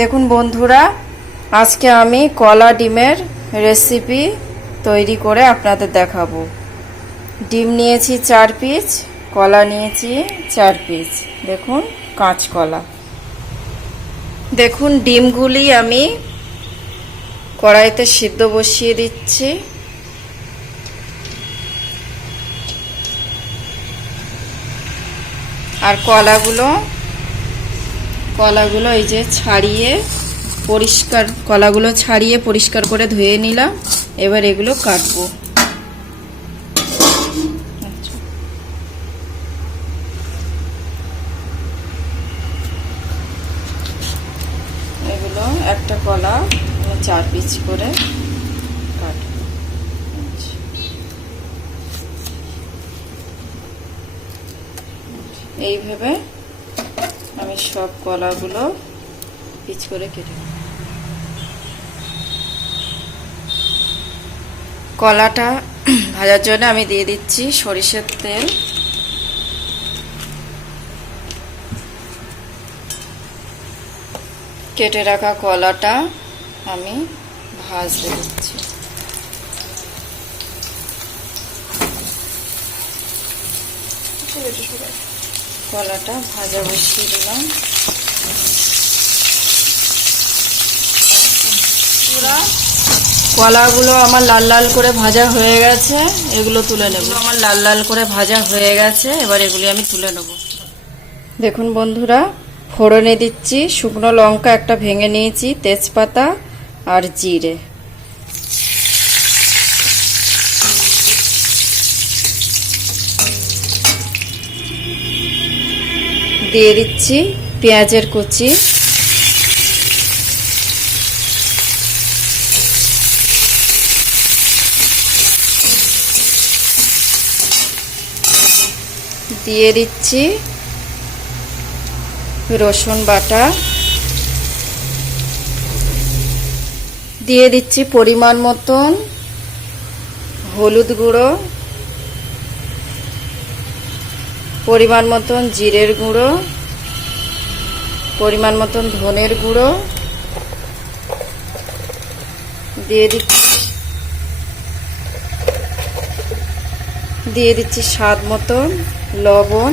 দেখুন বন্ধুরা, আজকে আমি কলা ডিমের রেসিপি তৈরি করে আপনাদের দেখাবো। ডিম নিয়েছি 4 পিস, কলা নিয়েছি 4 পিস। দেখুন কাঁচকলা। দেখুন ডিমগুলি আমি কড়াইতে সিদ্ধ বসিয়ে দিচ্ছি। আর কলাগুলো এই যে ছাড়িয়ে পরিষ্কার করে ধুয়ে নিলাম। এবার এগুলো কাটবো। এগুলো একটা কলা 4 পিস করে কাটবো। এইভাবে আমি সব কলাগুলো পিস করে কেটে নেব। কলাটা ভাজার জন্য আমি দিয়ে দিচ্ছি সরিষার তেল। কেটে রাখা কলাটা আমি ভাজতে দিচ্ছি। কলাটা ভাজা বসিয়ে দিলাম। কলাগুলো আমার লাল লাল করে ভাজা হয়ে গেছে, এগুলো তুলে নেব। আমার লাল লাল করে ভাজা হয়ে গেছে, এবার এগুলি আমি তুলে নেব। দেখুন বন্ধুরা, ফোড়নে দিচ্ছি শুকনো লঙ্কা একটা ভেঙে নিয়েছি, তেজপাতা আর জিরে। দিয়ে দিচ্ছি পেঁয়াজের কুচি। দিয়ে দিচ্ছি রসুন বাটা। দিয়ে দিচ্ছি পরিমাণ মতন হলুদ গুঁড়ো, পরিমাণ মতন জিরের গুঁড়ো, পরিমাণ মতন ধনের গুঁড়ো। দিয়ে দিচ্ছি স্বাদ মতন লবণ।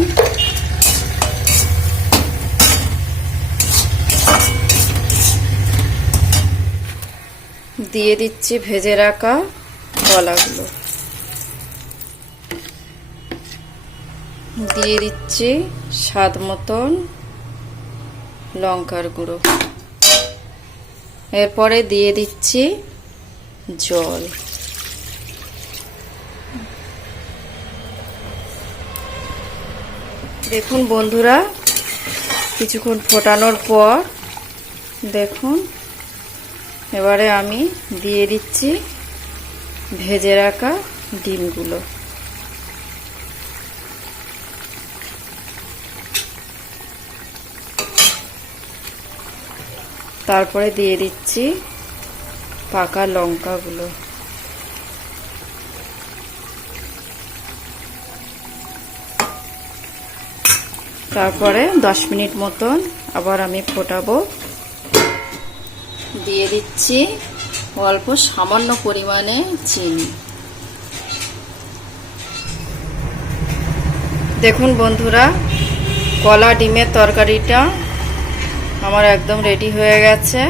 দিয়ে দিচ্ছি ভেজে রাখা কলাগুলো। দিয়ে দিচ্ছি স্বাদ মতন লঙ্কার গুঁড়ো। এরপরে দিয়ে দিচ্ছি জল। দেখুন বন্ধুরা, কিছুক্ষণ ফোটানোর পর দেখুন এবারে আমি দিয়ে দিচ্ছি ভেজে রাখা ডিমগুলো। তারপরে দিয়ে দিচ্ছি পাকা লঙ্কাগুলো। তারপরে 10 মিনিট মতন আবার আমি ফোটাবো। দিয়ে দিচ্ছি অল্প সামান্য পরিমাণে চিনি। দেখুন বন্ধুরা, কলা ডিমের তরকারিটা আমার একদম রেডি হয়ে গেছে।